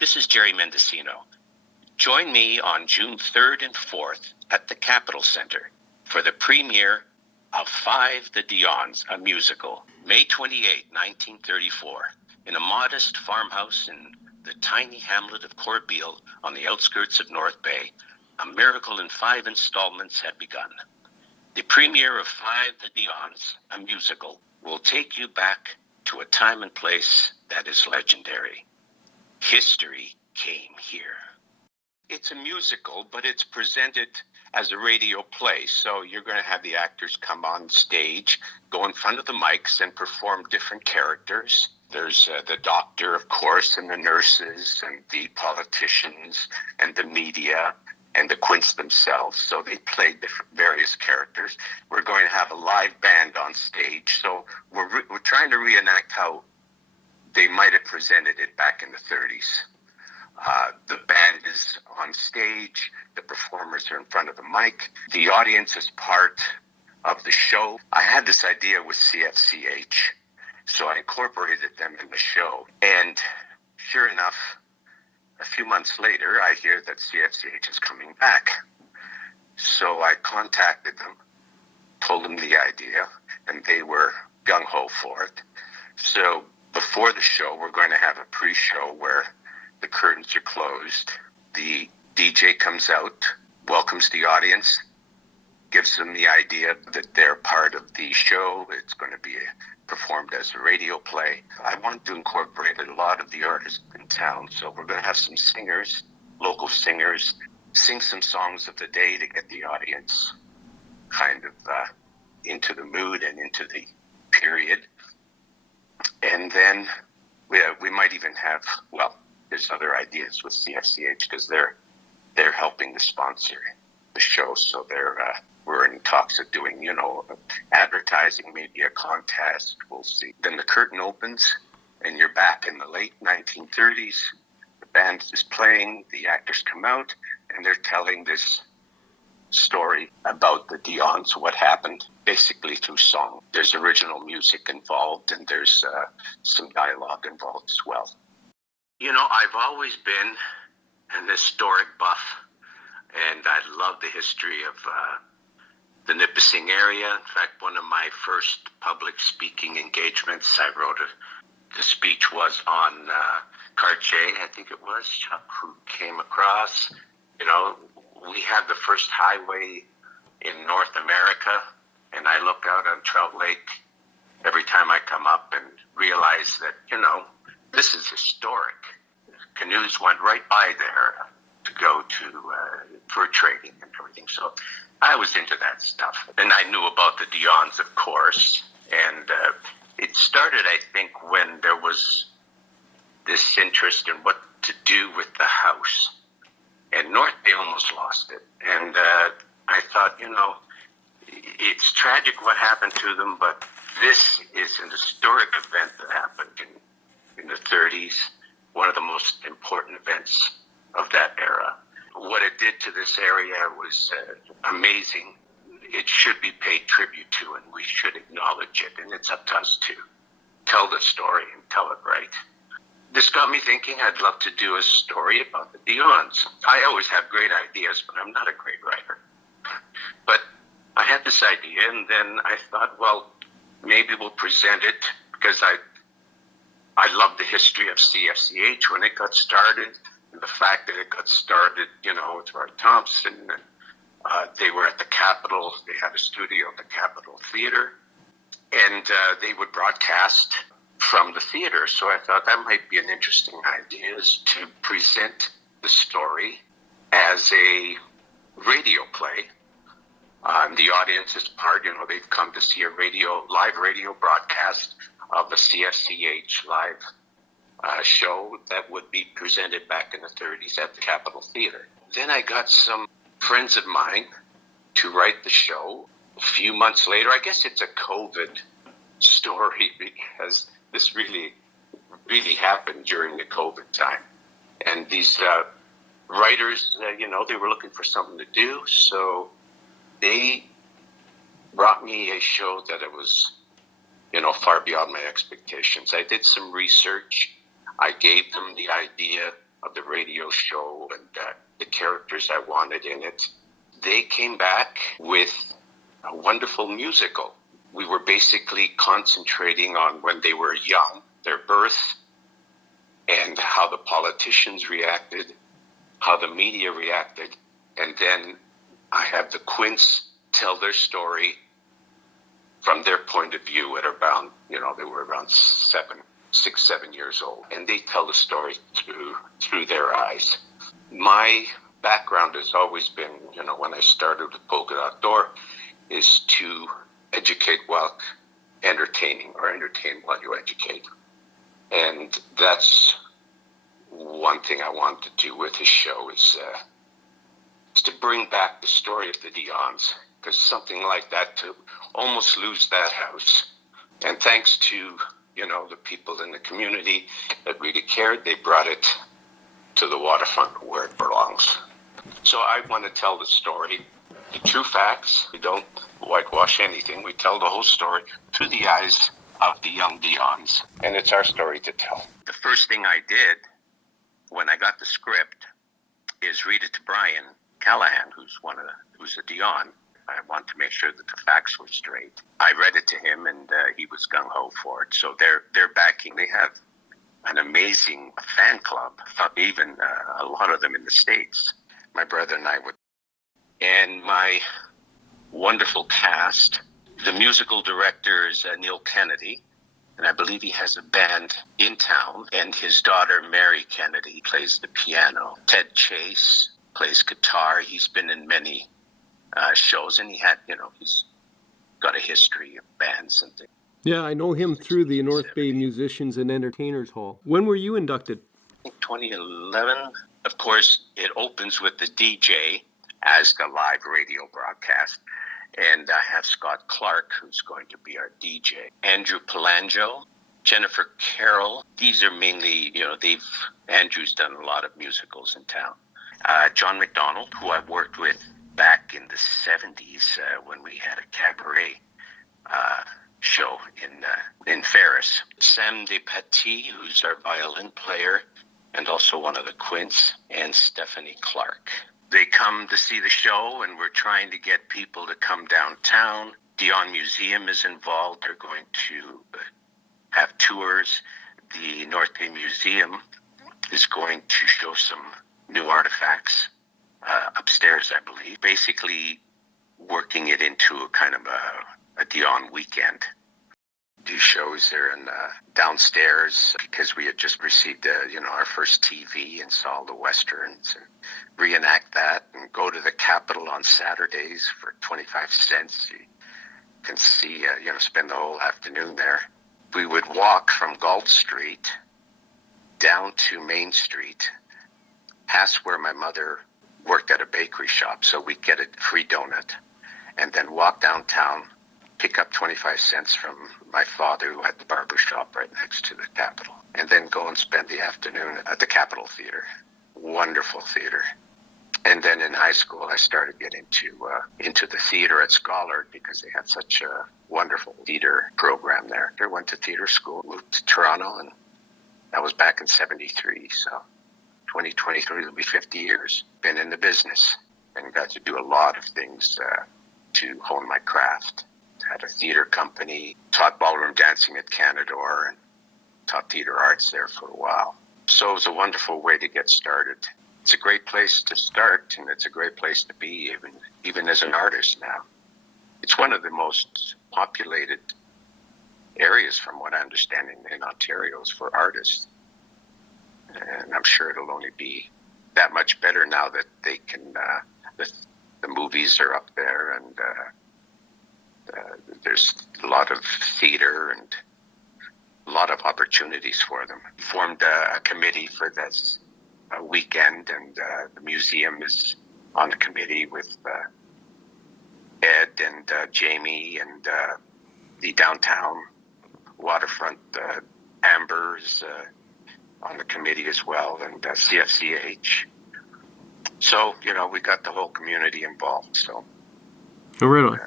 This is Gerry Mendicino. Join me on June 3rd and 4th at the Capitol Center for the premiere of Five the Dionnes, a musical, May 28, 1934, in a modest farmhouse in the tiny hamlet of Corbeil on the outskirts of North Bay. A miracle in 5 installments had begun. The premiere of Five the Dionnes, a musical, will take you back to a time and place that is legendary. History came here. It's a musical, but it's presented as a radio play. So you're going to have the actors come on stage, go in front of the mics and perform different characters. There's the doctor, of course, and the nurses and the politicians and the media and the quints themselves. So they play different various characters. We're going to have a live band on stage. So we're trying to reenact how they might have presented it back in the 30s. The band is on stage, the performers are in front of the mic, the audience is part of the show. I had this idea with CFCH, so I incorporated them in the show. And sure enough, a few months later, I hear that CFCH is coming back. So I contacted them, told them the idea, and they were gung-ho for it. So before the show, we're going to have a pre-show where the curtains are closed. The DJ comes out, welcomes the audience, gives them the idea that they're part of the show. It's going to be performed as a radio play. I wanted to incorporate a lot of the artists in town, so we're going to have some singers, local singers, sing some songs of the day to get the audience kind of into the mood and into the period. And then we might even have, well, there's other ideas with CFCH because they're helping to sponsor the show. So we're in talks of doing, advertising, maybe a contest. We'll see. Then the curtain opens and you're back in the late 1930s. The band is playing, the actors come out, and they're telling this story about the Dionnes, what happened, basically through song. There's original music involved, and there's some dialogue involved as well. I've always been an historic buff, and I love the history of the Nipissing area. In fact, one of my first public speaking engagements, the speech was on Cartier, I think it was, Chuck, who came across. We had the first highway in North America, and I look out on Trout Lake every time I come up and realize that, this is historic. Canoes went right by there to go to for trading and everything. So I was into that stuff. And I knew about the Dionnes, of course. And it started, I think, when there was this interest in what to do with the house. And North Bay almost lost it. And I thought, it's tragic what happened to them, but this is an historic event that happened in the 30s, one of the most important events of that era. What it did to this area was amazing. It should be paid tribute to, and we should acknowledge it. And it's up to us to tell the story and tell it right. This got me thinking I'd love to do a story about the Dionnes. I always have great ideas, but I'm not a great writer. But I had this idea, and then I thought, well, maybe we'll present it, because I love the history of CFCH when it got started, and the fact that it got started, with Roy Thompson. And, they were at the Capitol. They had a studio at the Capitol Theater, and they would broadcast from the theater. So I thought that might be an interesting idea, is to present the story as a radio play. The audience is part, they've come to see a live radio broadcast of the CFCH live show that would be presented back in the 30s at the Capitol Theater. Then I got some friends of mine to write the show. A few months later, I guess it's a COVID story, because this really happened during the COVID time. And these writers, they were looking for something to do, so they brought me a show that it was, far beyond my expectations. I did some research. I gave them the idea of the radio show and the characters I wanted in it. They came back with a wonderful musical. We were basically concentrating on when they were young, their birth, and how the politicians reacted, how the media reacted, and then I have the Quints tell their story from their point of view at around, they were around 6, 7 years old, and they tell the story through their eyes. My background has always been, when I started with Polka Dot Door, is to educate while entertaining, or entertain while you educate. And that's one thing I want to do with this show is to bring back the story of the Dionnes, because something like that, to almost lose that house. And thanks to, the people in the community that really cared, they brought it to the waterfront where it belongs. So I want to tell the story, the true facts. We don't whitewash anything. We tell the whole story through the eyes of the young Dionnes. And it's our story to tell. The first thing I did when I got the script is read it to Brian Callahan, who's a Dionne. I want to make sure that the facts were straight. I read it to him, and he was gung-ho for it. So they're backing. They have an amazing fan club, even a lot of them in the States. My brother and I would. And my wonderful cast, the musical director is Neil Kennedy, and I believe he has a band in town, and his daughter, Mary Kennedy, plays the piano. Ted Chase plays guitar. He's been in many shows, and he's got a history of bands and things. Yeah, I know him through the North Bay Musicians and Entertainers Hall. When were you inducted? I think 2011. Of course, it opens with the DJ as the live radio broadcast. And I have Scott Clark, who's going to be our DJ. Andrew Palangio, Jennifer Carroll. These are mainly, Andrew's done a lot of musicals in town. John McDonald, who I've worked with back in the 70s when we had a cabaret show in Ferris. Sam Depatie, who's our violin player and also one of the Quints, and Stephanie Clark. They come to see the show, and we're trying to get people to come downtown. Dionne Museum is involved. They're going to have tours. The North Bay Museum is going to show some new artifacts upstairs, I believe. Basically working it into a kind of a Dionne weekend. These shows are in downstairs because we had just received our first TV and saw the westerns, and reenact that, and go to the Capitol on Saturdays for 25 cents. You can see, spend the whole afternoon there. We would walk from Galt Street down to Main Street, past where my mother worked at a bakery shop, so we'd get a free donut, and then walk downtown, pick up 25 cents from my father, who had the barber shop right next to the Capitol, and then go and spend the afternoon at the Capitol Theater. Wonderful theater. And then in high school, I started getting into the theater at Schollard because they had such a wonderful theater program there. I went to theater school, moved to Toronto, and that was back in 73. So 2023 will be 50 years. Been in the business and got to do a lot of things to hone my craft. Had a theater company, taught ballroom dancing at Canadore, and taught theater arts there for a while. So it was a wonderful way to get started. It's a great place to start, and it's a great place to be, even as an artist now. It's one of the most populated areas, from what I understand, in Ontario for artists. And I'm sure it'll only be that much better now that they can, the movies are up there, and there's a lot of theater and a lot of opportunities for them. We formed a committee for this weekend, and the museum is on the committee with Ed and Jamie, and the downtown waterfront Amber is on the committee as well, and CFCH. So, we got the whole community involved. So, oh, really?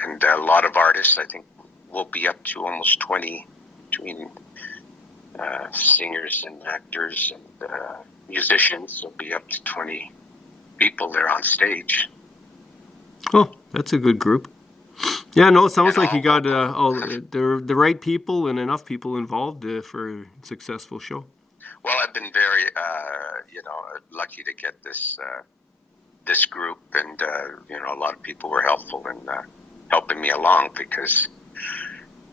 And a lot of artists, I think we'll be up to almost 20 between singers and actors and musicians. There'll be up to 20 people there on stage. Oh, that's a good group. Yeah, no, it sounds And like you got all the right people and enough people involved for a successful show. Well, I've been very, lucky to get this group, and a lot of people were helpful in helping me along, because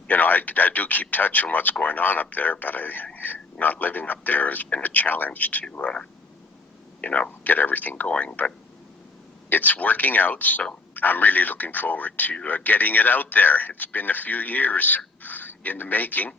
I do keep touch on what's going on up there, but not living up there has been a challenge to get everything going. But it's working out, so I'm really looking forward to getting it out there. It's been a few years in the making,